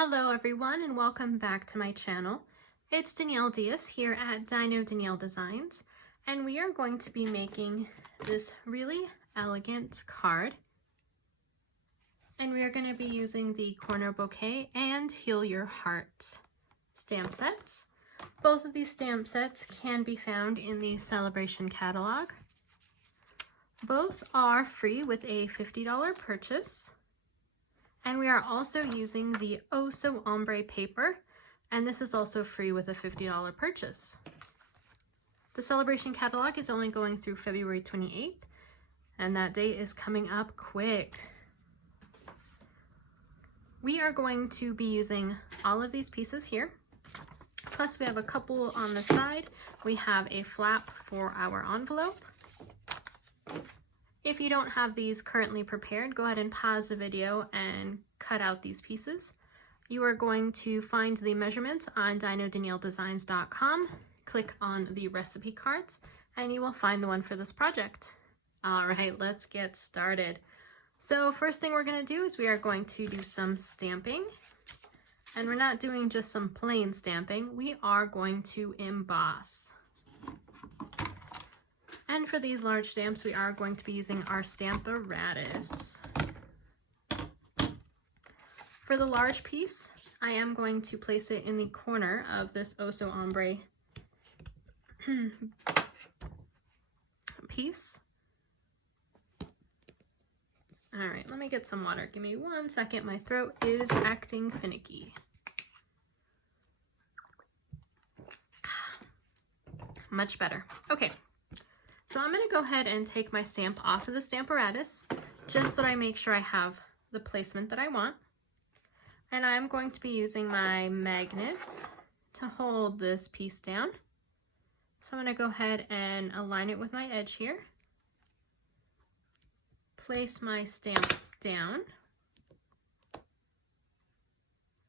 Hello everyone and welcome back to my channel. It's Danielle Diaz here at Dino Danielle Designs, and we are going to be making this really elegant card. And we are going to be using the Corner Bouquet and Heal Your Heart stamp sets. Both of these stamp sets can be found in the Celebration catalog. Both are free with a $50 purchase. And we are also using the Oh So Ombre paper, and this is also free with a $50 purchase. The Celebration catalog is only going through February 28th, and that date is coming up quick. We are going to be using all of these pieces here, plus we have a couple on the side. We have a flap for our envelope. If you don't have these currently prepared, go ahead and pause the video and cut out these pieces. You are going to find the measurements on dinodanielledesigns.com, click on the recipe cards, and you will find the one for this project. All right, let's get started. So first thing we're going to do is we are going to do some stamping. And we're not doing just some plain stamping, we are going to emboss. And for these large stamps, we are going to be using our Stamparatus. For the large piece, I am going to place it in the corner of this Oh So Ombre piece. All right, let me get some water. Give me 1 second. My throat is acting finicky. Much better. Okay. So I'm going to go ahead and take my stamp off of the Stamparatus just so I make sure I have the placement that I want. And I'm going to be using my magnet to hold this piece down. So I'm going to go ahead and align it with my edge here. Place my stamp down.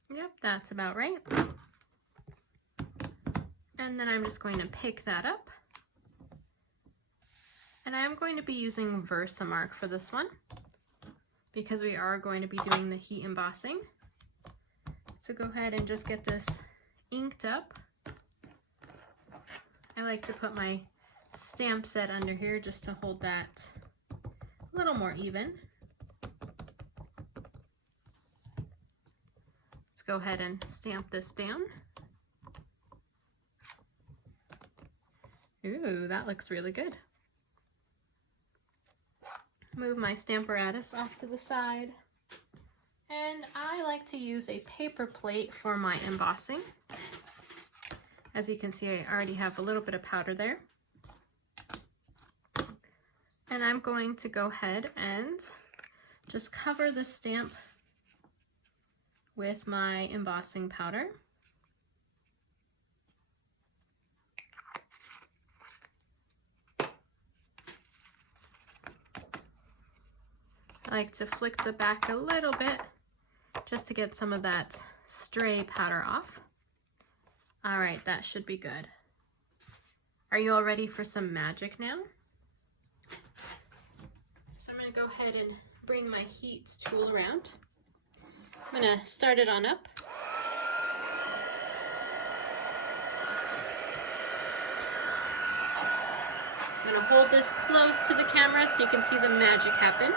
Yep, that's about right. And then I'm just going to pick that up. And I'm going to be using Versamark for this one because we are going to be doing the heat embossing. So go ahead and just get this inked up. I like to put my stamp set under here just to hold that a little more even. Let's go ahead and stamp this down. Ooh, that looks really good. Move my Stamparatus off to the side. And I like to use a paper plate for my embossing. As you can see, I already have a little bit of powder there. And I'm going to go ahead and just cover the stamp with my embossing powder. I like to flick the back a little bit just to get some of that stray powder off. All right, that should be good. Are you all ready for some magic now? So I'm going to go ahead and bring my heat tool around. I'm going to start it on up. I'm going to hold this close to the camera so you can see the magic happen.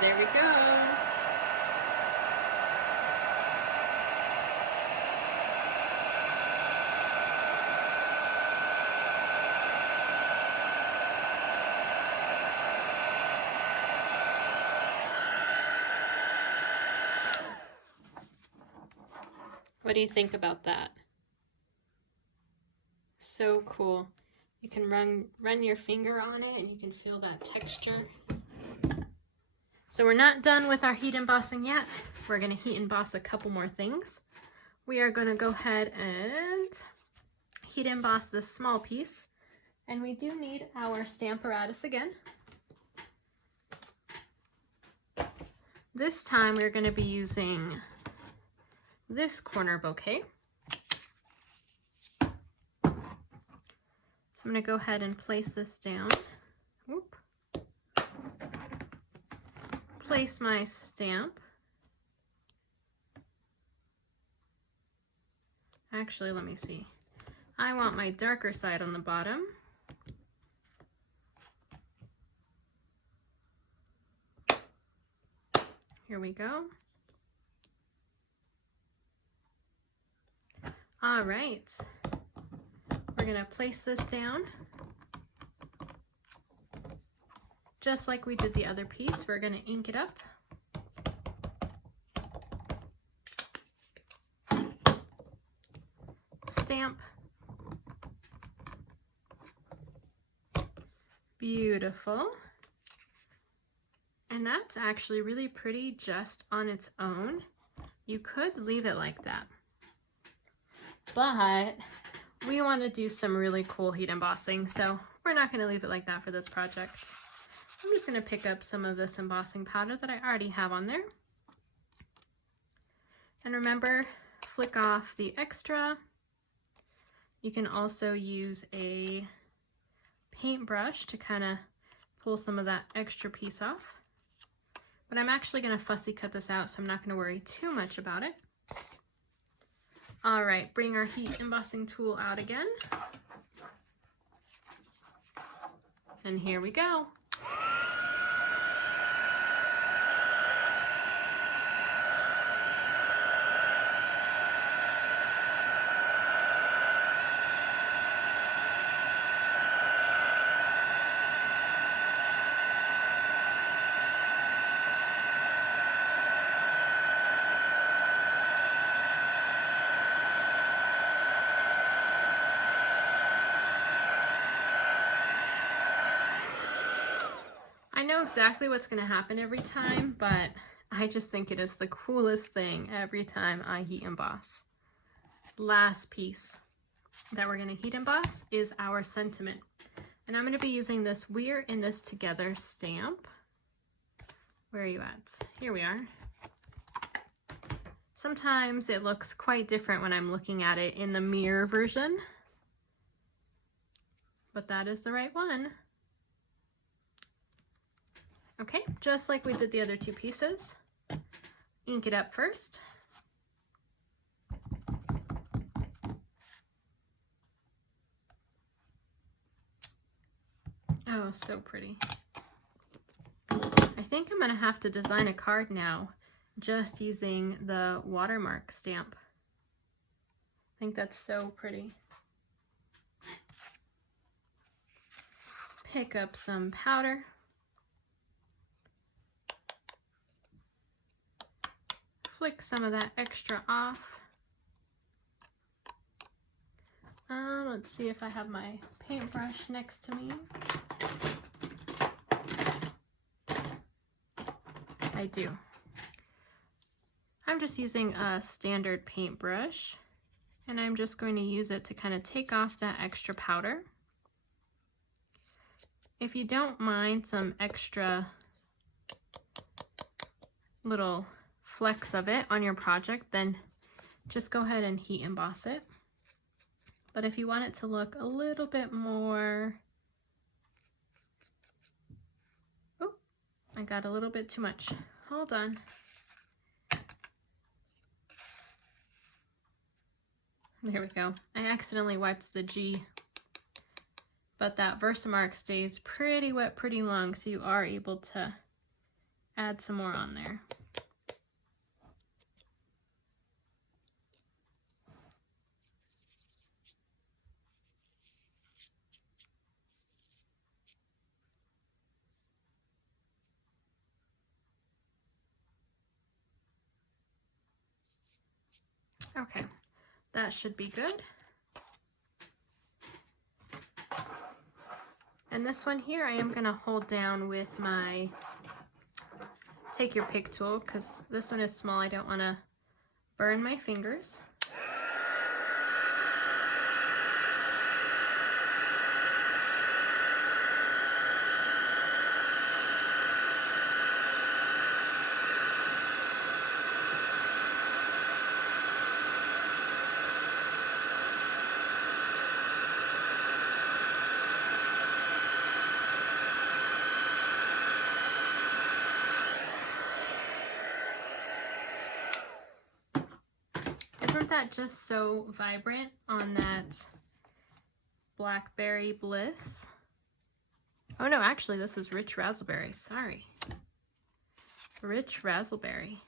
There we go. What do you think about that? So cool. You can run your finger on it and you can feel that texture. So we're not done with our heat embossing yet. We're going to heat emboss a couple more things. We are going to go ahead and heat emboss this small piece. And we do need our Stamparatus again. This time we're going to be using this corner bouquet. So I'm going to go ahead and place this down. Whoop. Place my stamp. Actually, let me see. I want my darker side on the bottom. Here we go. All right. We're going to place this down. Just like we did the other piece, we're going to ink it up. Stamp. Beautiful. And that's actually really pretty just on its own. You could leave it like that. But we want to do some really cool heat embossing, so we're not going to leave it like that for this project. I'm just going to pick up some of this embossing powder that I already have on there. And remember, flick off the extra. You can also use a paintbrush to kind of pull some of that extra piece off. But I'm actually going to fussy cut this out, so I'm not going to worry too much about it. All right, bring our heat embossing tool out again. And here we go. I know exactly what's going to happen every time, but I just think it is the coolest thing every time I heat emboss. Last piece that we're going to heat emboss is our sentiment. And I'm going to be using this "We're in this together" stamp. Where are you at? Here we are. Sometimes it looks quite different when I'm looking at it in the mirror version, but that is the right one. Okay, just like we did the other two pieces, ink it up first. Oh, so pretty. I think I'm gonna have to design a card now just using the watermark stamp. I think that's so pretty. Pick up some powder. Flick some of that extra off. Let's see if I have my paintbrush next to me. I do. I'm just using a standard paintbrush, and I'm just going to use it to kind of take off that extra powder. If you don't mind some extra little flecks of it on your project, then just go ahead and heat emboss it. But if you want it to look a little bit more, oh, I got a little bit too much. Hold on. There we go. I accidentally wiped the G, but that Versamark stays pretty wet pretty long, so you are able to add some more on there. Okay, that should be good. And this one here, I am going to hold down with my take your pick tool, because this one is small. I don't want to burn my fingers. that just so vibrant on that Blackberry Bliss. Oh no, actually this is Rich Razzleberry, sorry. Rich Razzleberry.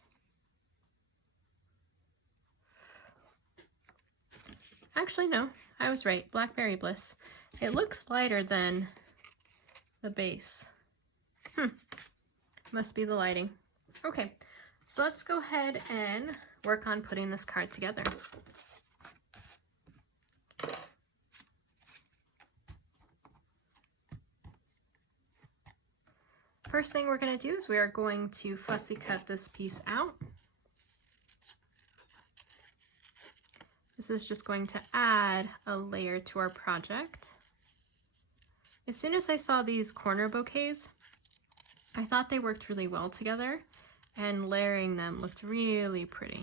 Actually no, I was right, Blackberry Bliss. It looks lighter than the base. Must be the lighting. Okay, so let's go ahead and work on putting this card together. First thing we're going to do is we are going to fussy cut this piece out. This is just going to add a layer to our project. As soon as I saw these corner bouquets, I thought they worked really well together, and layering them looked really pretty.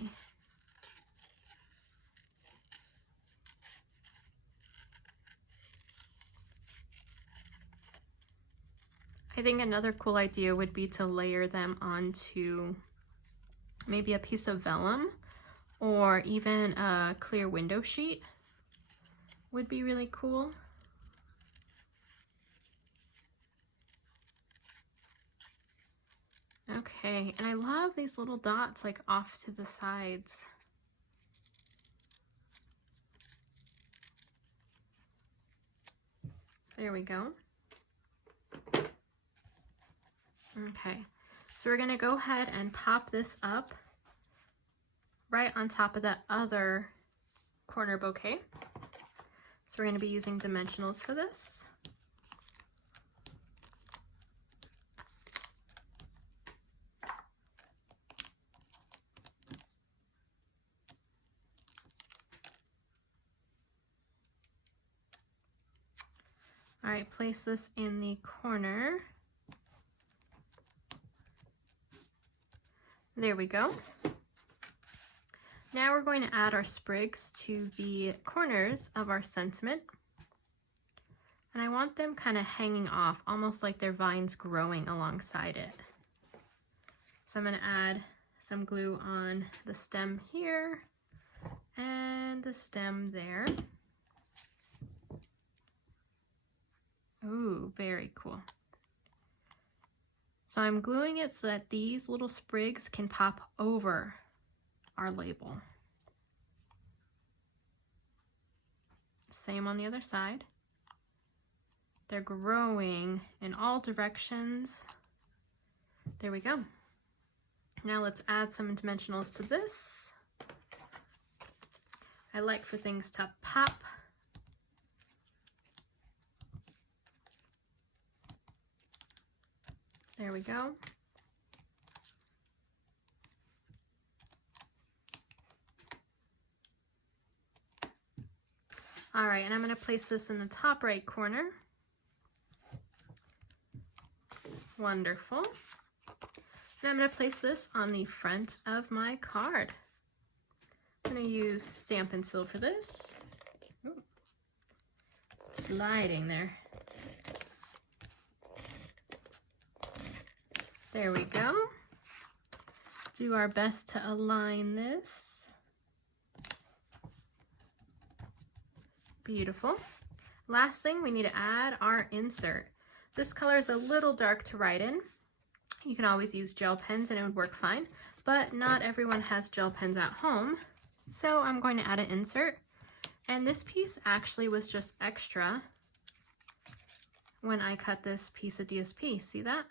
I think another cool idea would be to layer them onto maybe a piece of vellum or even a clear window sheet would be really cool. Okay, and I love these little dots like off to the sides. There we go. Okay, so we're gonna go ahead and pop this up right on top of that other corner bouquet. So we're gonna be using dimensionals for this. All right, place this in the corner. There we go. Now we're going to add our sprigs to the corners of our sentiment. And I want them kind of hanging off, almost like their vines growing alongside it. So I'm going to add some glue on the stem here and the stem there. Ooh, very cool. So I'm gluing it so that these little sprigs can pop over our label. Same on the other side. They're growing in all directions. There we go. Now let's add some dimensionals to this. I like for things to pop. There we go. All right, and I'm going to place this in the top right corner. Wonderful. And I'm going to place this on the front of my card. I'm going to use Stampin' Seal for this. Ooh. Sliding there. There we go. Do our best to align this. Beautiful. Last thing, we need to add our insert. This color is a little dark to write in. You can always use gel pens and it would work fine, but not everyone has gel pens at home. So I'm going to add an insert. And this piece actually was just extra when I cut this piece of DSP. See that?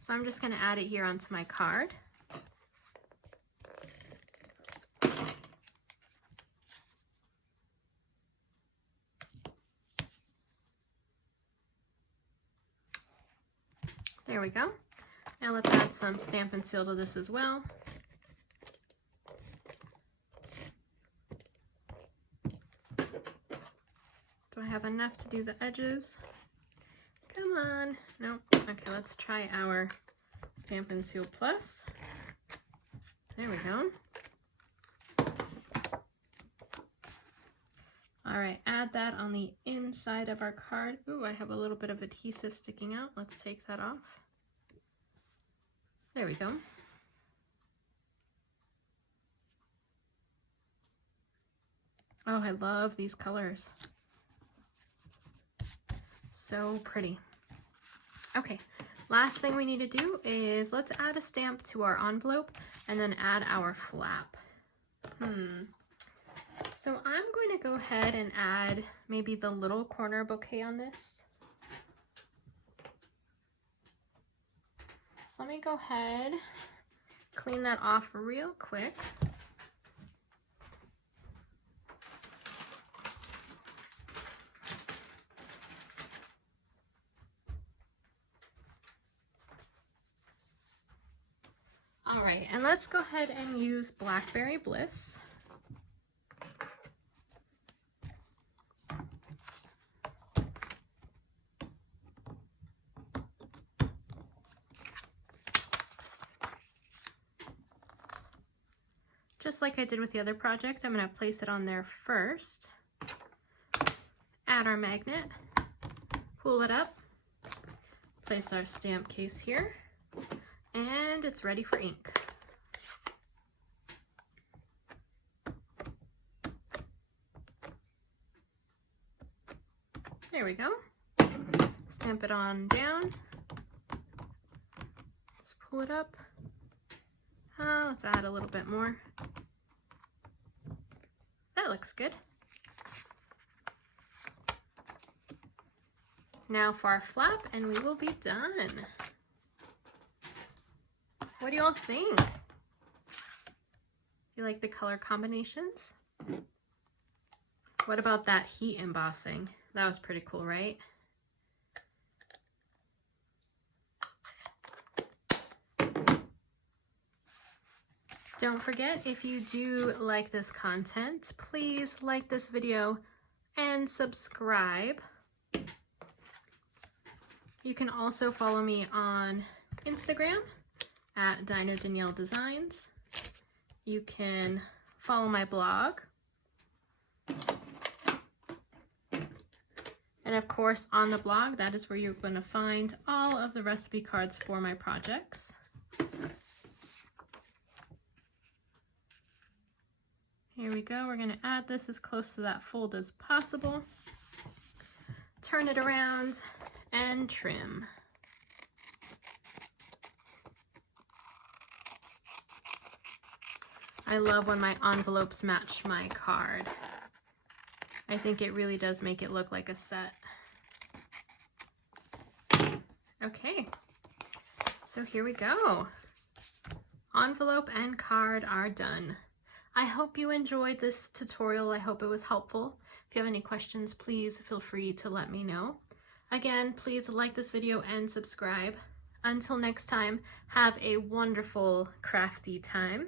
So I'm just going to add it here onto my card. There we go. Now let's add some Stampin' Seal to this as well. Do I have enough to do the edges? Come on. Nope. Okay, let's try our Stampin' Seal Plus. There we go. All right, add that on the inside of our card. Ooh, I have a little bit of adhesive sticking out. Let's take that off. There we go. Oh, I love these colors. So pretty. Okay, last thing we need to do is let's add a stamp to our envelope and then add our flap. So I'm going to go ahead and add maybe the little corner bouquet on this. So let me go ahead, clean that off real quick. All right, and let's go ahead and use Blackberry Bliss. Just like I did with the other project, I'm going to place it on there first. Add our magnet, pull it up, place our stamp case here, and it's ready for ink. There we go. Stamp it on down. Let's pull it up. Let's add a little bit more. That looks good. Now for our flap, and we will be done. What do y'all think? You like the color combinations? What about that heat embossing? That was pretty cool, right? Don't forget, if you do like this content, please like this video and subscribe. You can also follow me on Instagram at Dino Danielle Designs. You can follow my blog. And of course, on the blog, that is where you're going to find all of the recipe cards for my projects. Here we go. We're going to add this as close to that fold as possible. Turn it around and trim. I love when my envelopes match my card. I think it really does make it look like a set. Okay, so here we go. Envelope and card are done. I hope you enjoyed this tutorial. I hope it was helpful. If you have any questions, please feel free to let me know. Again, please like this video and subscribe. Until next time, have a wonderful crafty time.